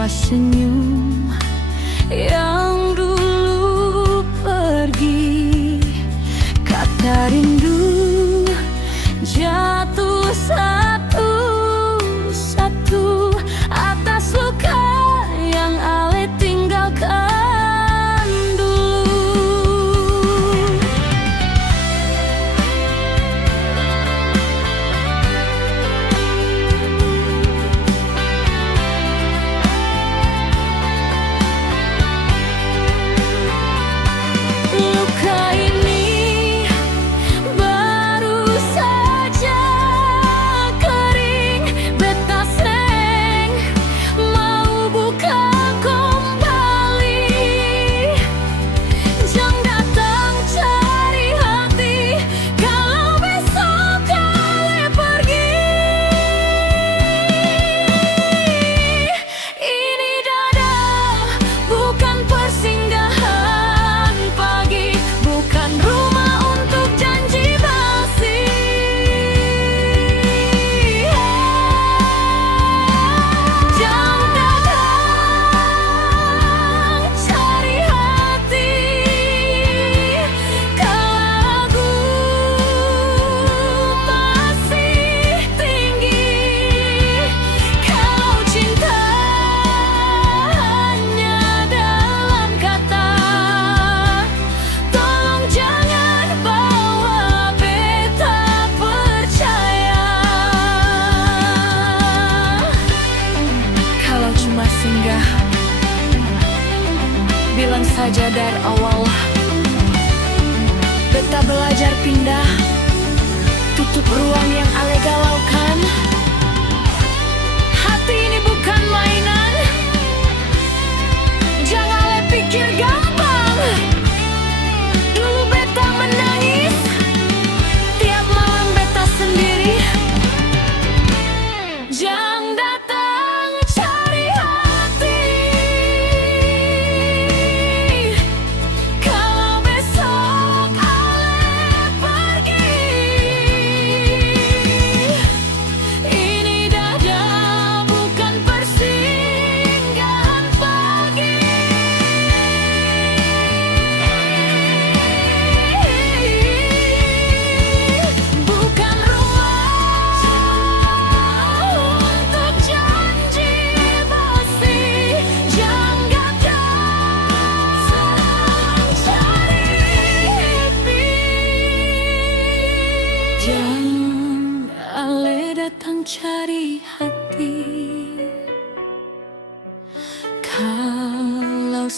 semua senyum yang dulu pergi. Kata rindu jatuh satu-satu atas luka yang Ale tinggalkan dulu. Luka ini baru saja kering, beta seng mau buka kembali. Jangan datang cari hati kalau besok Ale pergi. Ini dada bukan persinggahan pagi, bukan rumah untuk janji basi. Jangan datang cari hati kalau masih tinggi. Kalau cinta hanya dalam kata, tolong jangan bawa beta percaya. Kalau cuma singgah, bilang saja dari awal. Beta belajar pindah, tutup ruang yang Ale galaukan. Hati ini bukan mainan, jangan Ale pikir gampang. Dulu beta menangis, tiap malam beta sendiri. Jangan datang cari hati kalau besok Ale pergi. Ini dada bukan persinggahan pagi, bukan rumah untuk janji basi. Jangan datang cari hati, jangan Ale datang cari hati kalau